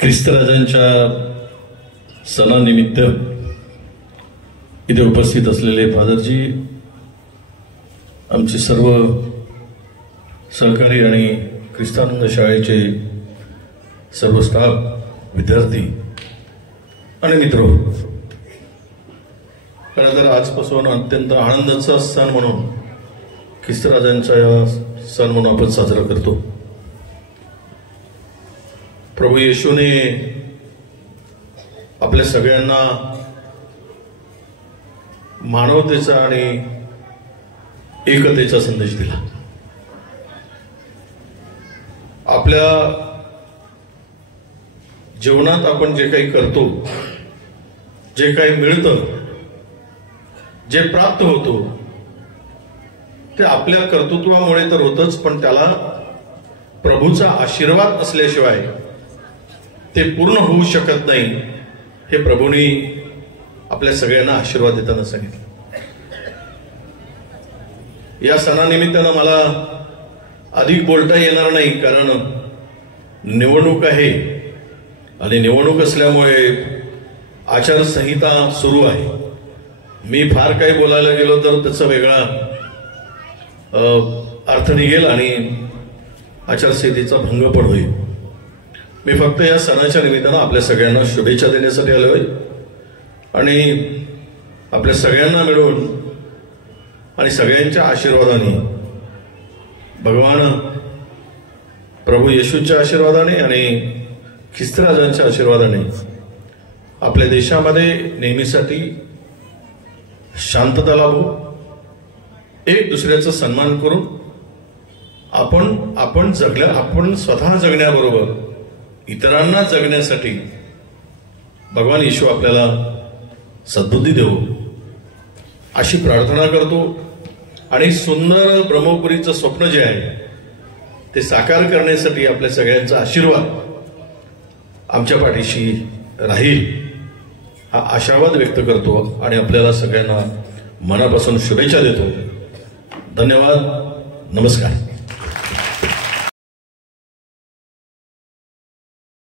ख्रिस्तराजांच्या सणानिमित्त इथे उपस्थित असलेले फादरजी, आमचे सर्व सहकारी आणि ख्रिस्तानंद शाळेचे सर्व स्टाफ, विद्यार्थी आणि मित्र, खरं तर आजपासून अत्यंत आनंदाचा सण म्हणून ख्रिस्तराजांचा सण म्हणून आपण साजरा करतो। प्रभू येशूने आपल्या सगळ्यांना मानवतेचा आणि एकतेचा संदेश दिला। आपल्या जीवनात आपण जे काही करतो, जे काही मिळतं, जे प्राप्त होतो, ते आपल्या कर्तृत्वामुळे तर होतच, पण त्याला प्रभूचा आशीर्वाद असल्याशिवाय ते पूर्ण होऊ शकत नाही, हे प्रभूने आपल्या सगळ्यांना आशीर्वाद देताना सांगितलं। या सणानिमित्तानं मला अधिक बोलता येणार नाही, कारण निवडणूक आहे आणि निवडणूक असल्यामुळे आचारसंहिता सुरू आहे। मी फार काही बोलायला गेलो तर त्याचा वेगळा अर्थ निघेल आणि आचारसंहितेचा भंग पण होईल। मी फक्त या सणाच्या निमित्तानं आपल्या सगळ्यांना शुभेच्छा देण्यासाठी आलोय आणि आपल्या सगळ्यांना मिळून आणि सगळ्यांच्या आशीर्वादाने, भगवान प्रभू येशूच्या आशीर्वादाने आणि ख्रिस्तराजांच्या आशीर्वादाने आपल्या देशामध्ये नेहमीसाठी शांतता लाभो, एक दुसऱ्याचा सन्मान करून आपण स्वतः जगण्याबरोबर इतरांना जगण्यासाठी भगवान येशू आपल्याला सद्बुद्धी देवो अशी प्रार्थना करतो। आणि सुंदर ब्रह्मपुरीचं स्वप्न जे आहे ते साकार करण्यासाठी आपल्या सगळ्यांचा आशीर्वाद आमच्या पाठीशी राहील हा आशावाद व्यक्त करतो आणि आपल्याला सगळ्यांना मनापासून शुभेच्छा देतो। धन्यवाद, नमस्कार।